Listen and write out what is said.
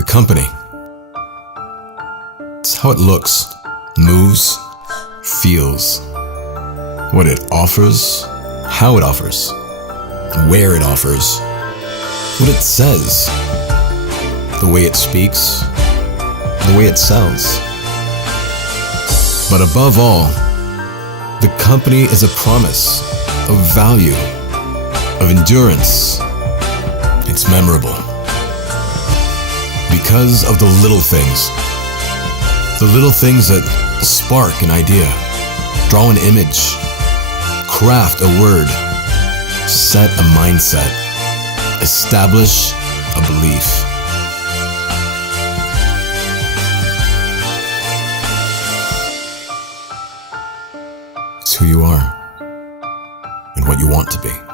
The company. It's how it looks, moves, feels, what it offers, how it offers, where it offers, what it says, the way it speaks, the way it sells. But above all, the company is a promise of value, of endurance. It's memorable because of the little things. The little things that spark an idea, draw an image, craft a word, set a mindset, establish a belief. It's who you are and what you want to be.